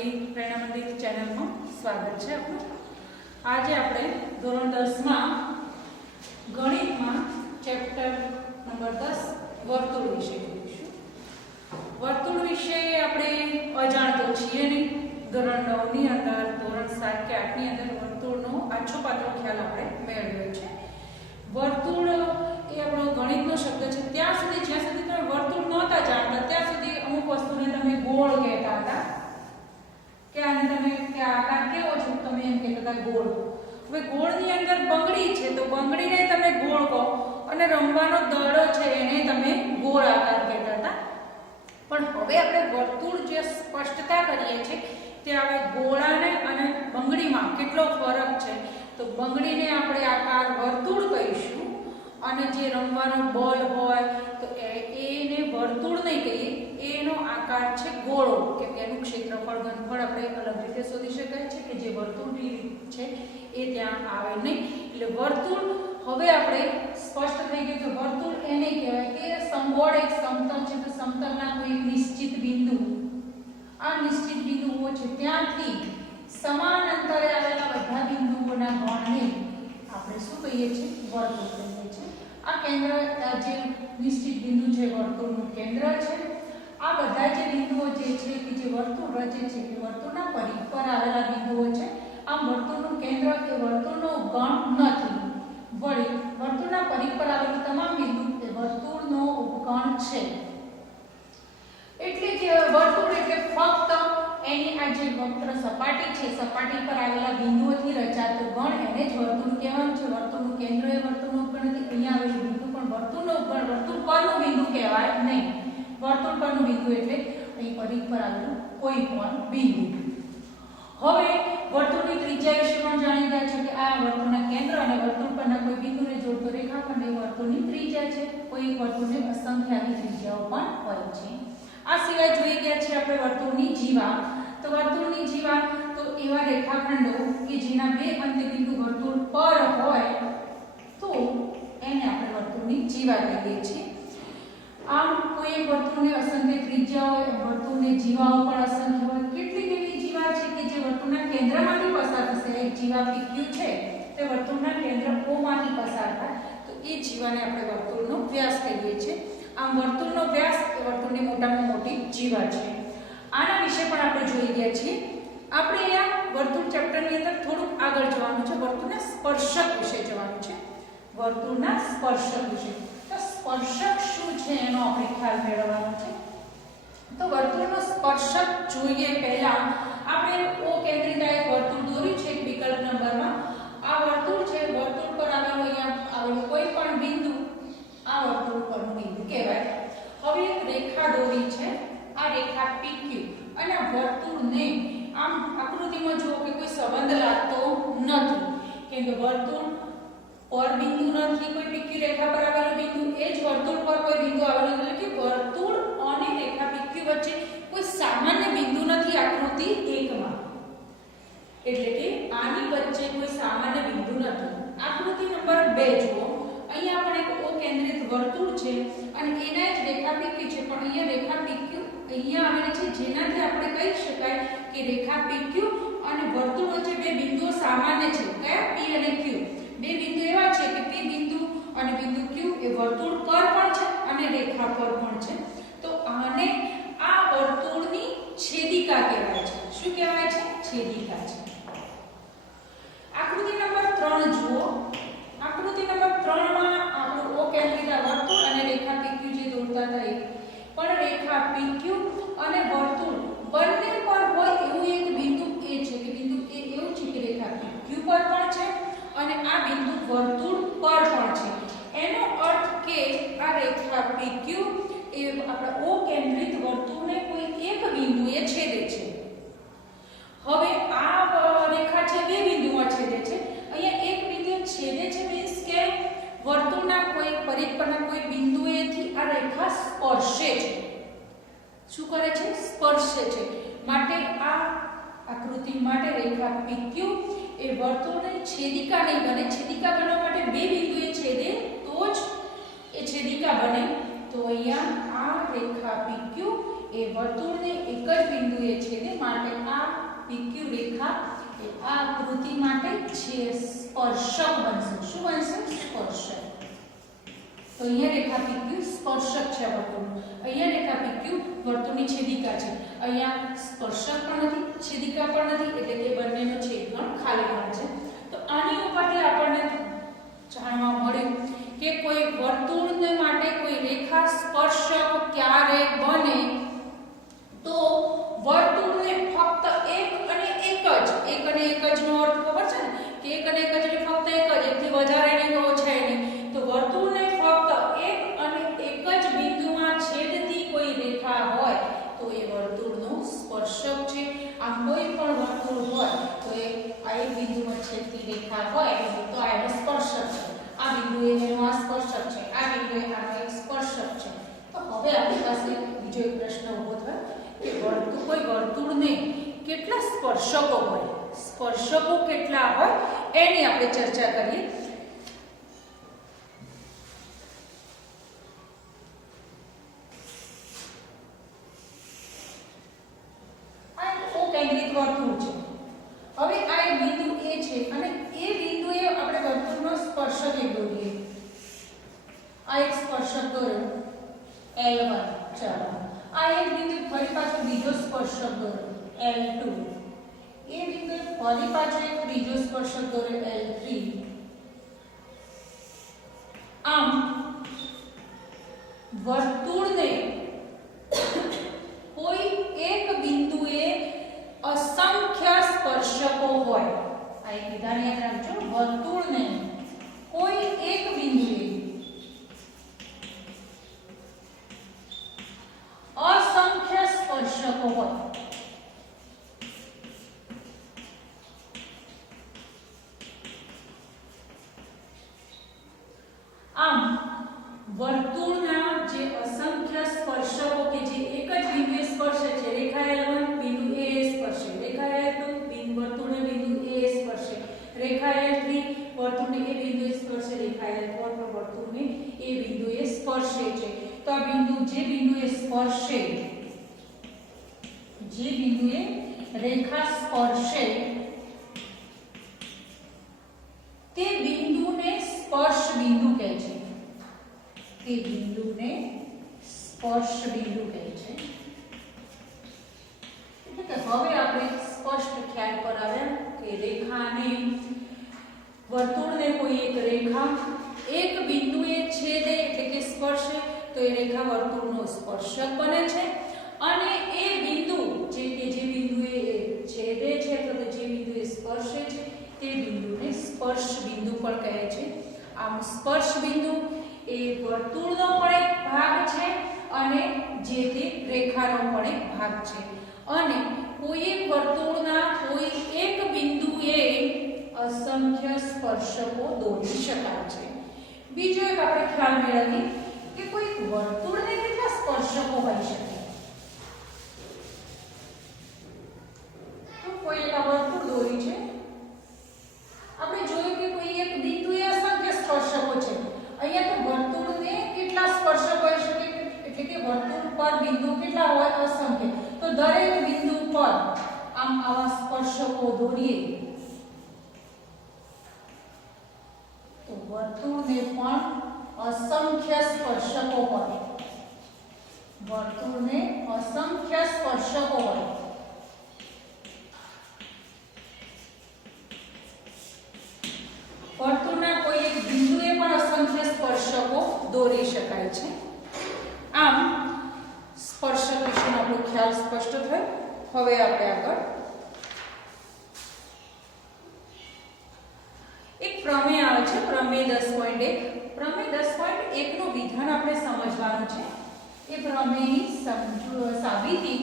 ફરીથી પ્રેરણા મંદિર ચેનલમાં સ્વાગત છે આપનું। આજે આપણે ધોરણ 10 માં ગણિતમાં ચેપ્ટર નંબર 10 વર્તુળ વિશે જોઈશું। વર્તુળ વિશે આપણે અજાણતો છીએ નહીં। ધોરણ 9 ની અંદર, ધોરણ 7 કે 8 ની અંદર વર્તુળનો આછો પાતળો ખ્યાલ આપણે મેળવ્યો છે। વર્તુળ એ આપણો ગણિતનો શબ્દ છે। ત્યાં સુધી જ્યાં સુધી તમે વર્તુળ નહોતા જાણતા ત્યાં સુધી અમુક વસ્તુને તમે ગોળ કહેતા હતા કે આને તમે કે આકાર કેવો છે તમે એમ કહેતા હતા ગોળ। હવે ગોળની અંદર બંગડી છે તો બંગડીને તમે ગોળ કહો અને રમવાનો દડો છે એને તમે ગોળ આકાર કહેતા હતા। પણ હવે આપણે વર્તુળ જે સ્પષ્ટતા કરીએ છીએ તે હવે ગોળાને અને બંગડીમાં કેટલો ફરક છે। તો બંગડીને આપણે આકાર વર્તુળ કહીશું અને જે રમવાનો બોલ હોય તો એને વર્તુળ નહીં કહીએ, એનો આકાર છે ગોળો, કેમ કે એનું ક્ષેત્રફળ ઘનફળ આપણે અલગ રીતે શોધી શકાય છે કે જે વર્તુળની રીત છે એ ત્યાં આવે નહીં। એટલે વર્તુળ હવે આપણે સ્પષ્ટ થઈ ગયું કે વર્તુળ એને કહેવાય કે સમગોળ એક સમતલ છે તો સમતલના કોઈ નિશ્ચિત બિંદુ, આ નિશ્ચિત બિંદુઓ છે ત્યાંથી સમાન અંતરે આવેલા બધા બિંદુઓના ગણને આપણે શું કહીએ છીએ? વર્તુળ કહીએ છીએ। આ કેન્દ્ર જે નિશ્ચિત બિંદુ છે વર્તુળનું કેન્દ્ર છે। આ બધા જે બિંદુઓ જે છે કે જે વર્તુળ રચે છે એ વર્તુળના પરિઘ પર આવેલા બિંદુઓ છે। આમ વર્તુળનું કેન્દ્ર એ વર્તુળનો ઉપગણ નથી, વળી વર્તુળના પરિઘ પર આવેલા તમામ બિંદુ એ વર્તુળનો ઉપગણ છે। એટલે કે વર્તુળ એટલે ફક્ત એની આ જે વક્ર સપાટી છે, સપાટી પર આવેલા બિંદુઓથી રચાતું ગણ એને જ વર્તુળ કહેવાનું છે। વર્તુળનું કેન્દ્ર એ વર્તુળનું ઉપગણ નથી, અહીંયા આવેલું બિંદુ પણ વર્તુળનો ઉપગણ, વર્તુળ પરનું બિંદુ કહેવાય નહીં। વર્તુળ પરનું બિંદુ એટલે અહીં પરિઘ પર આવેલું કોઈ પણ બિંદુ। હવે વર્તુળની ત્રિજ્યા વિશે પણ જાણી ગયા છે કે આ વર્તુળના કેન્દ્ર અને વર્તુળ પરના કોઈ બિંદુને જોડતો રેખાખંડ એ વર્તુળની ત્રિજ્યા છે। કોઈ વર્તુળને અસંખ્ય આવી ત્રિજ્યાઓ પણ હોય છે। આ સિવાય જોઈ ગયા છે આપણે વર્તુળની જીવા। તો વર્તુળની જીવા તો એવા રેખાખંડો કે જેના બે અંત્યબિંદુ વર્તુળ પર હોય તો એને આપણે વર્તુળની જીવા કહીએ છીએ। આમ કોઈ એક વર્તુળને અસંખ્ય ત્રિજ્યા હોય, વર્તુળની જીવાઓ પણ અસંખ્ય હોય। કેટલીક એવી જીવા છે કે જે વર્તુળના કેન્દ્રમાંથી પસાર થશે। એક જીવા PQ છે તે વર્તુળના કેન્દ્ર O માંથી પસાર થાય તો એ જીવાને આપણે વર્તુળનો વ્યાસ કહીએ છીએ। આમ વર્તુળનો વ્યાસ એ વર્તુળની મોટામાં મોટી જીવા છે। આના વિશે પણ આપણે જોઈ ગયા છીએ। આપણે અહીંયા વર્તુળ ચેપ્ટરની અંદર થોડુંક આગળ જવાનું છે, વર્તુળના સ્પર્શક વિશે જવાનું છે। વર્તુળના સ્પર્શક વિશે તો સ્પર્શક શું છે એનો આપણે ખ્યાલ મેળવવાનો છે। તો વર્તુળનો સ્પર્શક જોઈએ પહેલા આપણે O કેન્દ્રિત એક વર્તુળ દોર્યું છે એક વિકલ્પ નંબરમાં। આ વર્તુળ છે, વર્તુળ પર આવેલું અહીંયા આવેલું કોઈ પણ બિંદુ આ વર્તુળ પરનું બિંદુ કહેવાય। હવે એક રેખા દોરી છે, આ રેખા PQ અને વર્તુળને આમ આકૃતિમાં જુઓ કે કોઈ સંબંધ લાગતો નથી, કેમ કે વર્તુળ પર બિંદુ નથી, કોઈ PQ રેખા પર આવેલું બિંદુ, એ જ વર્તુળ પર કોઈ બિંદુ આવેલું નથી, કે વર્તુળ અને રેખા PQ વચ્ચે કોઈ સામાન્ય બિંદુ નથી આકૃતિ 1 માં। એટલે કે આની વચ્ચે કોઈ સામાન્ય બિંદુ નથી। આકૃતિ નંબર 2 જુઓ, અહીંયા પણ એક O કેન્દ્રિત વર્તુળ છે અને એના જ રેખા PQ છે, પણ અહીંયા રેખા PQ અહીંયા આવેલી છે જેનાથી આપણે કહી શકાય કે રેખા PQ અને વર્તુળ વચ્ચે બે બિંદુઓ સામાન્ય છે। કયા? P અને Q। બે બિંદુ એવા છે કે P બિંદુ અને બિંદુ Q એ વર્તુળ પર પણ છે અને રેખા પર પણ છે। તો આને આ વર્તુળની છેદિકા કહેવાય છે। શું કહેવાય છે? છેદિકા છે। આકૃતિ નંબર 3 જુઓ। આકૃતિ નંબર 3 માં આપણું O કેન્દ્રિત વર્તુળ અને રેખા PQ જે દોરતા હતા એ પણ રેખા PQ અને વર્તુળ બંને પર હોય એવું એક બિંદુ એ છે કે બિંદુ એ એવું છે કે રેખા PQ પર પણ છે અને આ બિંદુ વર્તુળ પર પણ છે। એનો અર્થ કે આ રેખા PQ એ આપણા O કેન્દ્રિત વર્તુળને કોઈ એક બિંદુએ છેદે છે। હવે આ રેખા છે બે બિંદુમાં છેદે છે। અહીંયા એક બિંદુ છેદે છે મીન્સ કે વર્તુળના કોઈ પરિઘ પરના કોઈ બિંદુએથી આ રેખા સ્પર્શે છે। શું કરે છે? સ્પર્શે છે। માટે આ આકૃતિ માટે રેખા PQ એ વર્તુળની છેદિકા નહીં બને। છેદિકા બનવા માટે બે બિંદુએ છેદે તો જ એ છેદિકા બને। તો અહીંયા આ રેખા PQ એ વર્તુળને એક જ બિંદુએ છેદે માટે આ PQ રેખા એ આ આકૃતિ માટે છે સ્પર્શક બનશે. શું બનશે? સ્પર્શક. તો અહીંયા રેખા PQ સ્પર્શક છે વર્તુળનું. અહીંયા રેખા PQ વર્તુળની છેદિકા છે. અહીંયા સ્પર્શક પણ નથી, છેદિકા પણ નથી, એટલે કે બંનેનો છેદગણ ખાલી ગણ છે. તો આની ઉપરથી આપણને જાણવા મળ્યું કે કોઈ વર્તુળને માટે કોઈ રેખા સ્પર્શક ક્યારે બને તો વર્તુળને ફક્ત એક અને એક જ નો અર્થ ખબર છે ને કે એક અને એક જ એટલે ફક્ત એક જ, એકથી વધારે નહીં તો ઓછા નહીં. તો વર્તુળને ફક્ત એક અને એક જ બિંદુમાં છેદતી કોઈ રેખા હોય તો એ વર્તુળનો સ્પર્શક છે. આ કોઈ પણ વર્તુળ હોય તો એ આ એક બિંદુમાં છેદતી રેખા હોય તો આ એનો સ્પર્શક છે. આ બિંદુએ એનો આ સ્પર્શક છે, આ બિંદુએ આનો એક સ્પર્શક છે. તો હવે આપણી પાસે બીજો એક પ્રશ્ન ઊભો થયો કે કોઈ વર્તુળને કેટલા સ્પર્શકો હોય, સ્પર્શકો કેટલા હોય એની આપણે ચર્ચા કરીએ. આ કેન્દ્રિત વર્તુળ છે. હવે આ એક બિંદુ A છે અને એ બિંદુએ આપણે વર્તુળનો સ્પર્શક એક દોરીએ. આ એક સ્પર્શક દોર્યો L1. ચાલો આ એક બિંદુ ફરી પાછો બીજો સ્પર્શક દોર્યો L2. એ બિંદુ ફરી પાછો એક ત્રીજો સ્પર્શક દોર્યો L3. આમ વર્તુળને કોઈ એક બિંદુએ અસંખ્ય સ્પર્શકો હોય. આ એક વિધાન યાદ રાખજો. વર્તુળને કોઈ એક બિંદુએ અસંખ્ય સ્પર્શકો હોય. આમ વર્તુળના જે અસંખ્ય સ્પર્શકો કે જે એક જ બિંદુએ સ્પર્શે છે, રેખા L1 બિંદુ A સ્પર્શે, રેખા L2 વર્તુળને બિંદુ A સ્પર્શે, રેખા L3 વર્તુળને એ બિંદુએ સ્પર્શે, રેખા L4 પર વર્તુળને એ બિંદુએ સ્પર્શે છે. તો આ બિંદુ જે બિંદુએ સ્પર્શે, જે બિંદુએ રેખા સ્પર્શે તે બિંદુને સ્પર્શ બિંદુ કહે છે. તે બિંદુને સ્પર્શ બિંદુ કહે છે. એટલે કે હવે આપણે સ્પષ્ટ ખ્યાલ પર આવ્યા કે રેખાને વર્તુળને કોઈ એક રેખા એક બિંદુએ છેદે એટલે કે સ્પર્શે તો એ રેખા વર્તુળનો સ્પર્શક બને છે. અને એ બિંદુ જે બિંદુએ છેદે છે અથવા જે બિંદુએ સ્પર્શે છે તે બિંદુને સ્પર્શ બિંદુ પણ કહે છે. આમ સ્પર્શ બિંદુ એ વર્તુળનો પણ એક ભાગ છે અને જે તે રેખાનો પણ એક ભાગ છે. અને કોઈ એક વર્તુળના કોઈ એક બિંદુએ અસંખ્ય સ્પર્શકો દોરી શકાય છે. બીજો એક આપણે ખ્યાલ મેળવીએ કે કોઈ વર્તુળને કેટલા સ્પર્શકો હોઈ શકે. તો કોઈ એક વર્તુળ દોરી છે, આપણે જોયું કે કોઈ એક બિંદુએ અસંખ્ય સ્પર્શકો છે. અહીંયા તો વર્તુળને કેટલા સ્પર્શક હોઈ શકે એટલે કે વર્તુળ પર બિંદુ કેટલા હોય? અસંખ્ય. તો દરેક બિંદુ પર આમ આવા સ્પર્શકો દોરીએ તો વર્તુળને પણ અસંખ્ય સ્પર્શકો હોય. વર્તુળને અસંખ્ય સ્પર્શકો હોય. વર્તુળના કોઈ એક બિંદુએ પણ અસંખ્ય સ્પર્શકો દોરી શકાય છે. આમ સ્પર્શક વિશેનો આપણો ખ્યાલ સ્પષ્ટ થયો. હવે આપણે આગળ એક પ્રમેય આવે છે, પ્રમેય 10.1. પ્રમેય 10.1 નું વિધાન આપણે સમજવાનું છે. એ પ્રમેયની સાબિતી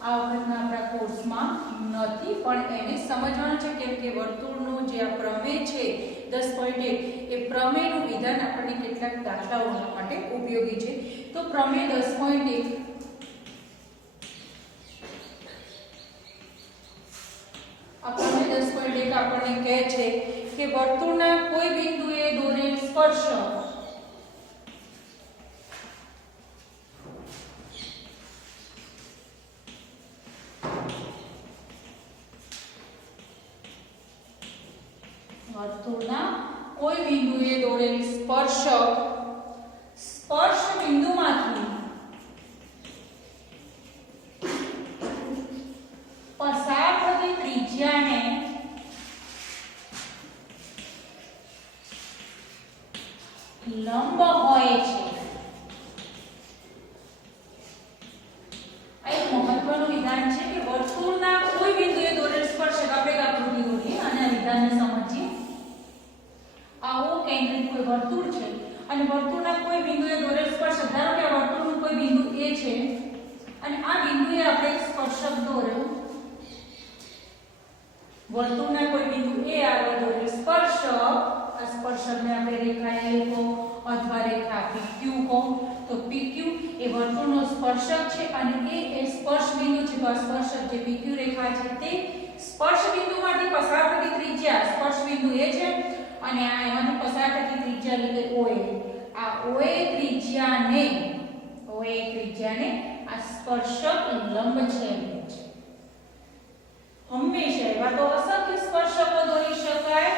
આ વખતના આપણા કોર્સમાં નથી, પણ એને સમજવાનું છે કેમ કે વર્તુળનો જે આ પ્રમેય છે 10.1 એ પ્રમેયનું વિધાન આપણને કેટલાક દાખલાઓ માટે ઉપયોગી છે. તો પ્રમેય 10.1 આ પ્રમેય 10.1 આપણને કહે છે કે વર્તુળના કોઈ બિંદુએ દોરેલ સ્પર્શક વર્તુળના કોઈ બિંદુએ દોરેલ સ્પર્શક સ્પર્શ બિંદુમાંથી પસાર થતી ત્રિજ્યાને લંબ હોય છે. આ એક મહત્વનું વિધાન છે કે વર્તુળના કોઈ બિંદુએ દોરેલ સ્પર્શક આપણે આકૃતિ દોરીએ અને આ વિધાનને સમજીએ. આવો કેન્દ્રિત કોઈ વર્તુળ છે અને વર્તુળના કોઈ બિંદુએ દોરેલ સ્પર્શક, ધારો કે આ વર્તુળનું કોઈ બિંદુ A છે અને આ બિંદુએ આપણે એક સ્પર્શક દોર્યો. વર્તુળના કોઈ બિંદુ A આગળ દોરેલ સ્પર્શક, આ સ્પર્શકને આપણે રેખા A કહો અથવા રેખા PQ કહો. તો PQ એ વર્તુળનો સ્પર્શક છે અને A એ સ્પર્શ બિંદુ છે. તો આ સ્પર્શક જે PQ રેખા છે તે સ્પર્શ બિંદુમાંથી પસાર થતી ત્રિજ્યા સ્પર્શ બિંદુ A છે અને આ એમાંથી પસાર થતી ત્રિજ્યા એટલે OA. આ OA ત્રિજ્યાને આ સ્પર્શક લંબ છે. હંમેશા એવા તો અસંખ્ય સ્પર્શકો દોરી શકાય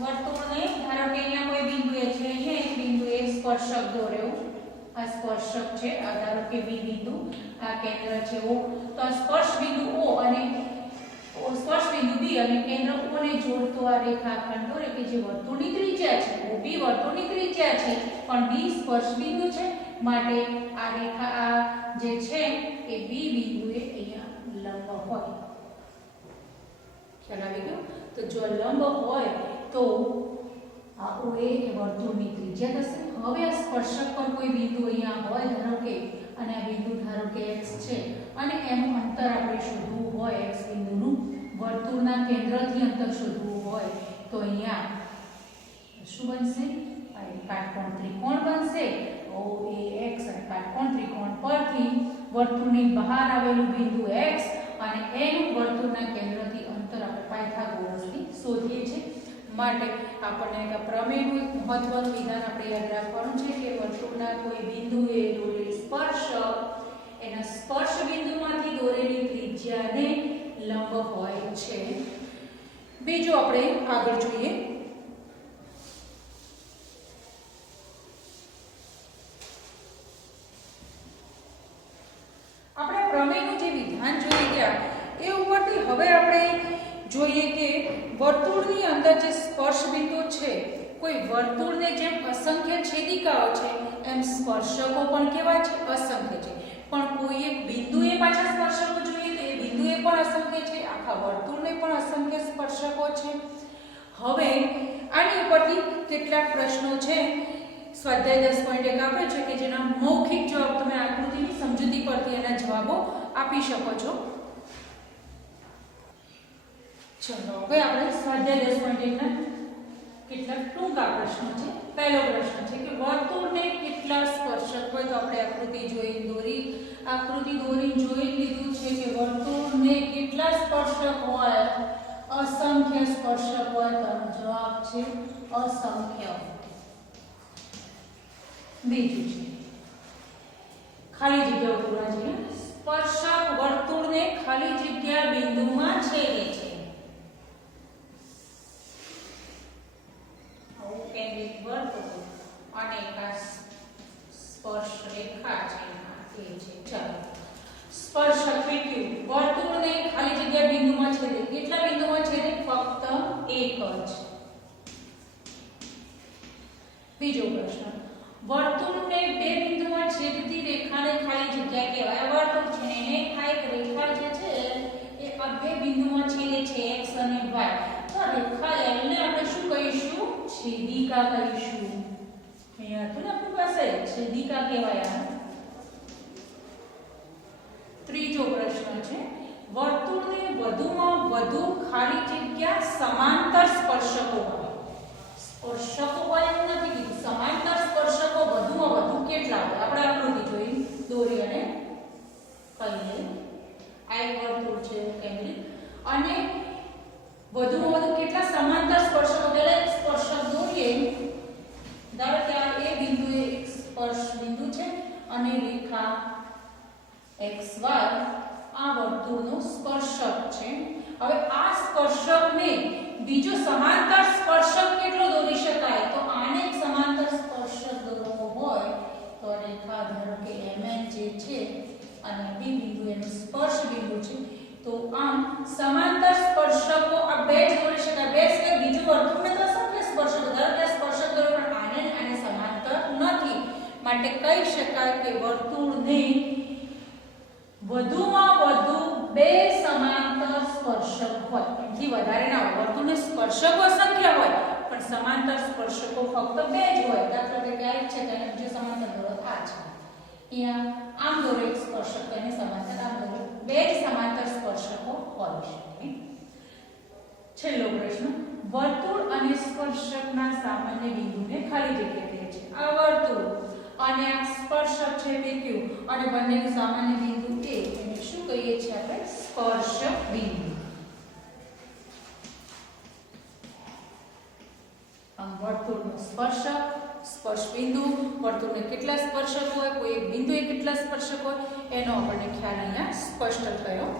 વર્તુળને. ધારો કે અહીંયા કોઈ બિંદુ A છે, અહીંયા એક બિંદુએ સ્પર્શક દોર્યો. આ સ્પર્શક છે, આ ધારો કે B બિંદુ, આ કેન્દ્ર છે O. તો આ સ્પર્શ બિંદુ O અને સ્પર્શ બિંદુ B અને કેન્દ્ર O ને જોડતો આ રેખાખંડ દોરે કે જે વર્તુળની ત્રિજ્યા છે. OB વર્તુળની ત્રિજ્યા છે પણ B સ્પર્શ બિંદુ છે, માટે આ રેખા આ જે છે એ B બિંદુએ અહીંયા લંબ હોય. ખ્યાલ આવી ગયો? તો જો લંબ હોય તો આ OA એ વર્તુળની ત્રિજ્યા થશે. હવે આ સ્પર્શક પર કોઈ બિંદુ અહીંયા હોય ધારો કે, અને આ બિંદુ ધારો કે X છે અને એનું અંતર આપણે શોધવું હોય, X બિંદુનું વર્તુળના કેન્દ્રથી અંતર શોધવું હોય તો અહીંયા શું બનશે? આ એક કાટકોણ ત્રિકોણ બનશે. OAX અને કાટકોણ ત્રિકોણ પરથી વર્તુળની બહાર આવેલું બિંદુ X અને એનું વર્તુળના કેન્દ્રથી અંતર આપણે પાયથાગોરસથી શોધીએ છીએ. માટે આપણને એક પ્રમેયનું એક મહત્વનું વિધાન આપણે યાદ રાખવાનું છે કે વર્તુળના કોઈ બિંદુએ દોરેલ સ્પર્શક એના સ્પર્શ બિંદુમાંથી દોરેલી ત્રિજ્યાને લંબ હોય છે. બીજું આપણે આગળ જોઈએ. આપણે પ્રમેયનું જે વિધાન જોઈ ગયા એ ઉપરથી હવે આપણે જોઈએ કે વર્તુળની અંદર જે સ્પર્શ બિંદુ છે, કોઈ વર્તુળને જેમ અસંખ્ય છેદિકાઓ છે એમ સ્પર્શકો પણ કેવા છે? અસંખ્ય છે. પણ કોઈ એક બિંદુએ પાછા સ્પર્શકો જોઈએ તો એ બિંદુએ પણ અસંખ્ય છે, આખા વર્તુળને પણ અસંખ્ય સ્પર્શકો છે. હવે આની ઉપરથી કેટલાક પ્રશ્નો છે સ્વાધ્યાય 10.1 આપ્યો છે કે જેના મૌખિક જવાબ તમે આકૃતિની સમજૂતી પરથી એના જવાબો આપી શકો છો. ચલો હવે આપણે સ્વાધ્યાય 10.1 ના કેટલાક ટૂંકા પ્રશ્નો છે. પહેલો પ્રશ્ન છે કે વર્તુળને કેટલા સ્પર્શક હોય? તો આપણે આકૃતિ જોઈ લીધું છે કે વર્તુળને કેટલા સ્પર્શક હોય? અસંખ્ય સ્પર્શક હોય. તો જવાબ છે અસંખ્ય. બીજું છે ખાલી જગ્યા પૂરવા જોઈએ. સ્પર્શક વર્તુળને ખાલી જગ્યા બિંદુમાં છેદે છે. કેન્દ્રિત વર્તુળ અને સ્પર્શ રેખા છે એ છે. ચાલો સ્પર્શક PQ વર્તુળને ખાલી જગ્યા બિંદુમાં છેદે. કેટલા બિંદુમાં છેદે? ફક્ત એક જ. બીજો પ્રશ્ન વર્તુળને બે બિંદુમાં છેદતી રેખાને ખાલી જગ્યા કહેવાય. વર્તુળ છે એને આ એક રેખા જે છે એ આ બે બિંદુમાં છેદે છે x અને y. તો રેખા L ને આપણે શું કહીશું? છેદિકા કહીશું. અહીંયા તો આપણી પાસે છેદિકા કહેવાય. ત્રીજો પ્રશ્ન છે વર્તુળને વધુમાં વધુ ખાલી જગ્યા સમાંતર સ્પર્શકો હોય. સ્પર્શકો હોય એવું નથી કીધું, સમાંતર સ્પર્શકો વધુમાં વધુ કેટલા હોય? આપણે આકૃતિ જોઈ દોરી અને કહીએ. આ એક વર્તુળ છે કેન્દ્રિત અને વધુમાં વધુ કેટલા સમાંતર સ્પર્શકો? પહેલા એક સ્પર્શક દોરીએ. ધારો કે આ એ બિંદુએ એક સ્પર્શ બિંદુ છે અને રેખા XY આ વર્તુળનો સ્પર્શક છે. હવે આ સ્પર્શકને બીજો સમાંતર સ્પર્શક માટે કહી શકાય કે વર્તુળને વધુમાં વધુ 2 સમાંતર સ્પર્શક હોય. એનાથી વધારે ના હોય. વર્તુળને સ્પર્શકો અસંખ્ય હોય પણ સમાંતર સ્પર્શકો ફક્ત 2 જ હોય. દાખલા તરીકે આ છે તેને જે સમાંતર દોરો આ છે. અહીંયા આમ દોરો એક સ્પર્શક અને સમાંતર આમ દોરો 2 જ સમાંતર સ્પર્શકો હોઈ શકે. છેલ્લો પ્રશ્ન, વર્તુળ અને સ્પર્શકના સામાન્ય બિંદુને ખાલી જગ્યા કહે છે. આ વર્તુળ અને આ સ્પર્શક છે PQ અને બંનેનું સામાન્ય બિંદુ A એને શું કહીએ છીએ આપણે? સ્પર્શ બિંદુ. આમ વર્તુળનો સ્પર્શક, સ્પર્શ બિંદુ, વર્તુળને કેટલા સ્પર્શક હોય, કોઈ એક બિંદુએ કેટલા સ્પર્શક હોય એનો આપણને ખ્યાલ અહીંયા સ્પષ્ટ થયો